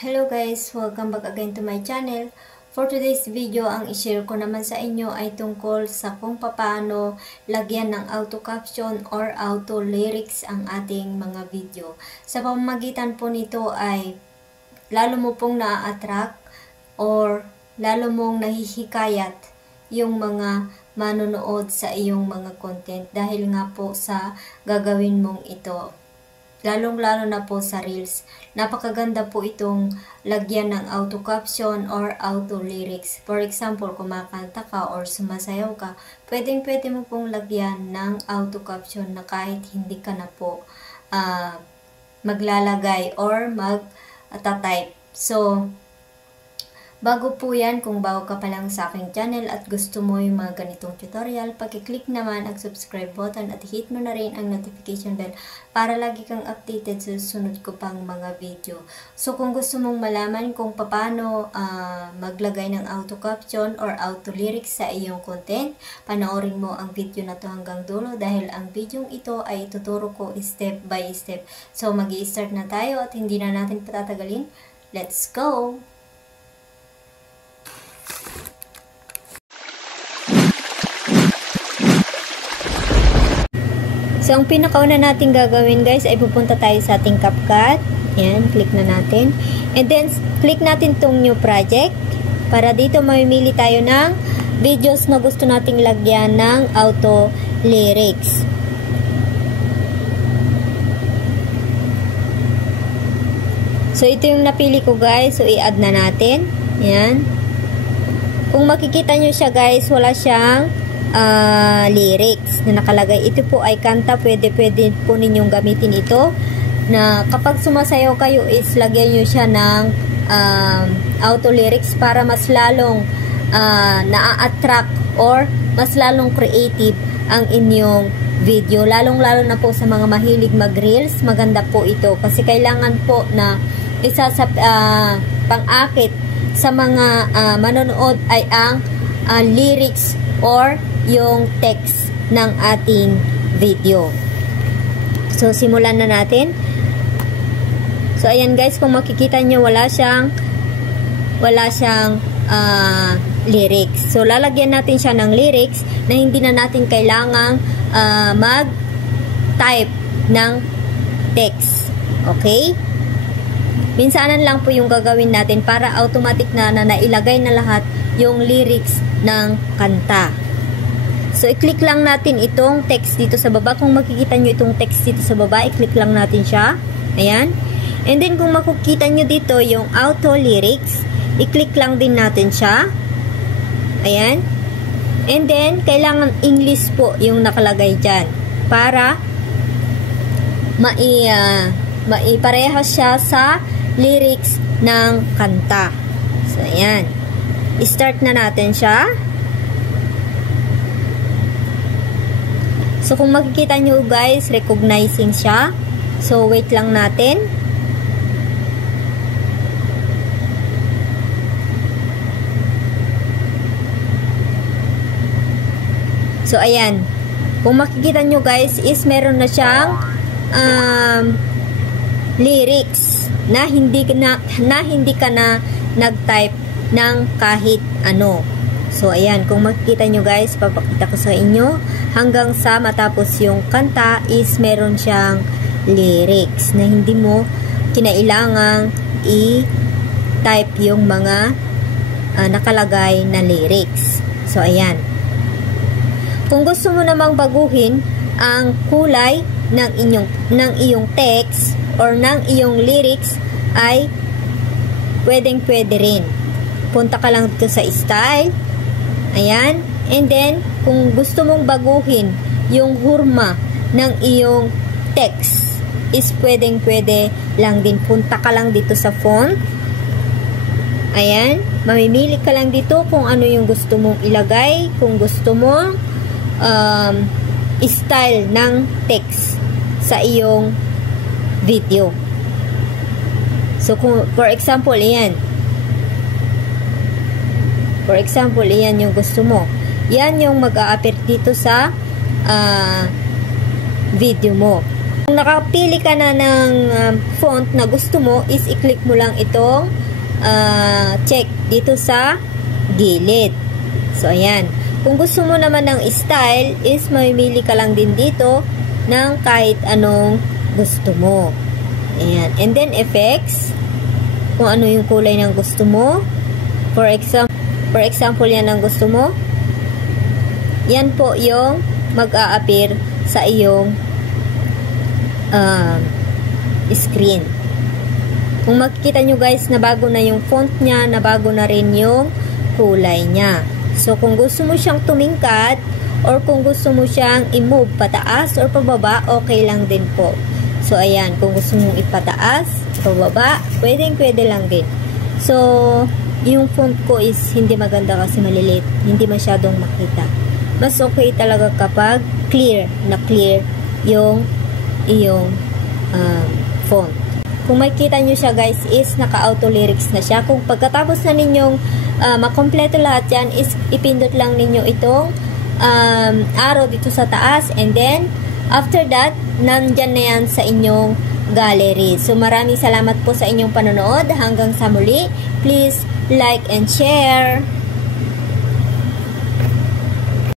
Hello guys! Welcome back again to my channel. For today's video, ang i-share ko naman sa inyo ay tungkol sa kung paano lagyan ng auto caption or auto lyrics ang ating mga video. Sa pamamagitan po nito ay lalo mo pong na-attract or lalo mong nahihikayat yung mga manonood sa iyong mga content dahil nga po sa gagawin mong ito. Lalong-lalo na po sa Reels. Napakaganda po itong lagyan ng auto caption or auto lyrics. For example, kumakanta ka or sumasayaw ka, pwedeng-pwede mo pong lagyan ng auto caption na kahit hindi ka na po maglalagay or mag-type. So, bago po yan, kung bago ka pa lang sa aking channel at gusto mo yung mga ganitong tutorial, pag-click naman ang subscribe button at hit mo na rin ang notification bell para lagi kang updated sa susunod ko pang mga video. So, kung gusto mong malaman kung paano maglagay ng auto caption or auto lyrics sa iyong content, panoorin mo ang video na to hanggang dulo dahil ang video ito ay tuturo ko step by step. So, mag-i-start na tayo at hindi na natin patatagalin. Let's go! So, ang pinakauna natin gagawin guys ay pupunta tayo sa ating CapCut. Yan, click na natin. And then, click natin tong new project. Para dito, mamimili tayo ng videos na gusto nating lagyan ng auto lyrics. So, ito yung napili ko guys. So, i-add na natin. Yan. Kung makikita nyo siya guys, wala siyang lyrics na nakalagay. Ito po ay kanta, pwede po ninyong gamitin ito na kapag sumasayaw kayo is lagyan nyo siya ng auto lyrics para mas lalong na-attract or mas lalong creative ang inyong video, lalong-lalo na po sa mga mahilig mag-reels. Maganda po ito kasi kailangan po na isa sa pang-akit sa mga manonood ay ang lyrics or yung text ng ating video. So, simulan na natin. So, ayan guys, kung makikita nyo, wala siyang lyrics. So, lalagyan natin siya ng lyrics na hindi na natin kailangang mag-type ng text. Okay? Minsanan lang po yung gagawin natin para automatic na nailagay na lahat yung lyrics ng kanta. So, i-click lang natin itong text dito sa baba. Kung makikita nyo itong text dito sa baba, i-click lang natin siya. Ayan. And then, kung makikita nyo dito yung auto lyrics, i-click lang din natin siya. Ayan. And then, kailangan English po yung nakalagay dyan para maiparehas siya sa lyrics ng kanta. So, ayan. I-start na natin siya. So, kung makikita nyo guys, recognizing siya. So, wait lang natin. So, ayan. Kung makikita nyo guys, is meron na siyang lyrics na hindi ka na nag-type ng kahit ano. So, ayan. Kung makikita nyo guys, papakita ko sa inyo. Hanggang sa matapos yung kanta is meron siyang lyrics na hindi mo kinailangang i-type yung mga nakalagay na lyrics. So, ayan. Kung gusto mo namang baguhin ang kulay ng iyong text or ng iyong lyrics ay pwedeng-pwede rin. Punta ka lang dito sa style. Ayan. And then, kung gusto mong baguhin yung hurma ng iyong text, is pwedeng-pwede lang din. Punta ka lang dito sa font. Ayan. Mamimili ka lang dito kung ano yung gusto mong ilagay. Kung gusto mong style ng text sa iyong video. So, for example, ayan. For example, iyan yung gusto mo. Yan yung mag-a-appear dito sa video mo. Kung nakapili ka na ng font na gusto mo, is i-click mo lang itong check dito sa gilid. So, ayan. Kung gusto mo naman ng style, is mamimili ka lang din dito ng kahit anong gusto mo. Ayan. And then, effects. Kung ano yung kulay ng gusto mo. For example, yan ang gusto mo. Yan po yung mag-a-appear sa iyong screen. Kung makikita nyo guys na bago na yung font niya, na bago na rin yung kulay niya. So, kung gusto mo siyang tumingkad or kung gusto mo siyang i-move pataas or pababa, okay lang din po. So, ayan. Kung gusto mong ipataas, pababa, pwede lang din. So, yung font ko is hindi maganda kasi maliliit. Hindi masyadong makita. Mas okay talaga kapag clear yung iyong font. Kung makikita nyo siya guys, is naka-auto lyrics na siya. Kung pagkatapos na ninyong makompleto lahat yan, is ipindot lang ninyo itong arrow dito sa taas, and then after that, nandyan na yan sa inyong gallery. So maraming salamat po sa inyong panonood. Hanggang sa muli, please like and share.